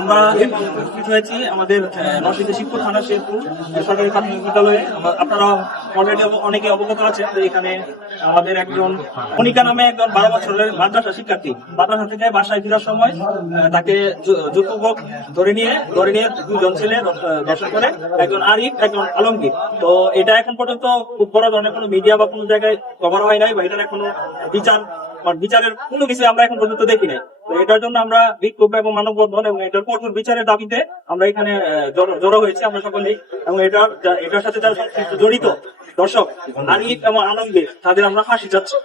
আমরা উপস্থিত হয়েছি আমাদের নরসিংদী শিবপুর থানার শেরপুর সরকারি প্রাথমিক বিদ্যালয়ে। আপনারা অলরেডি অনেকে অবগত আছেন যে এখানে আমাদের একজন মনিকা নামে একজন 12 বছরের মাদ্রাসা শিক্ষার্থী মাদ্রাসা থেকে বাসায় ফেরার সময় তাকে জোরপূর্বক ধরে নিয়ে দুজন ছেলে দর্শন করে, একজন আরিফ একজন আলমগীর। তো এটা এখন পর্যন্ত খুব বড় ধরনের কোনো মিডিয়া বা কোনো জায়গায় কভার হয় নাই, বা এটার এখনো বিচারের কোনো কিছু আমরা এখন পর্যন্ত দেখি নাই। তো এটার জন্য আমরা বিক্ষোভ এবং মানববন্ধন এবং এটার কঠোর বিচারের দাবিতে আমরা এখানে জড়ো হয়েছি আমরা সকলেই। এবং এটার সাথে যারা সংশ্লিষ্ট জড়িত দর্শক আরিফ এবং আলমগীর তাদের আমরা ফাঁসি চাচ্ছি।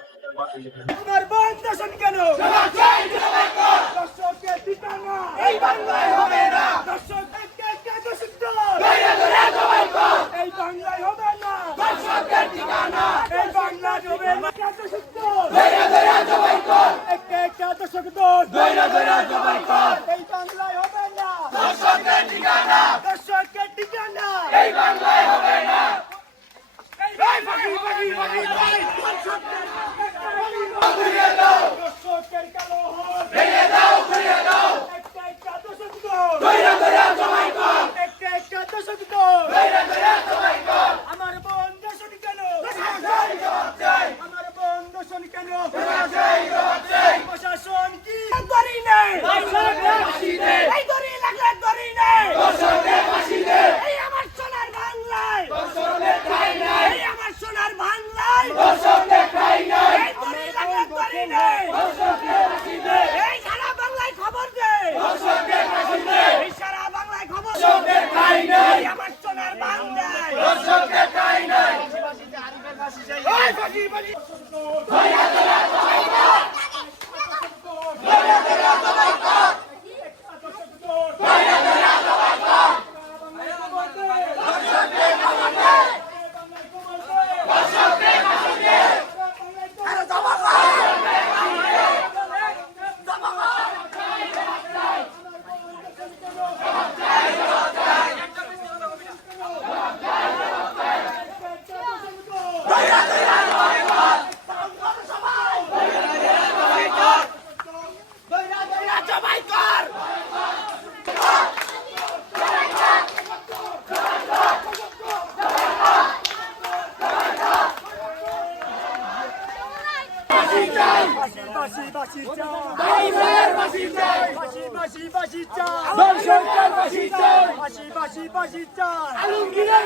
আলমগীরের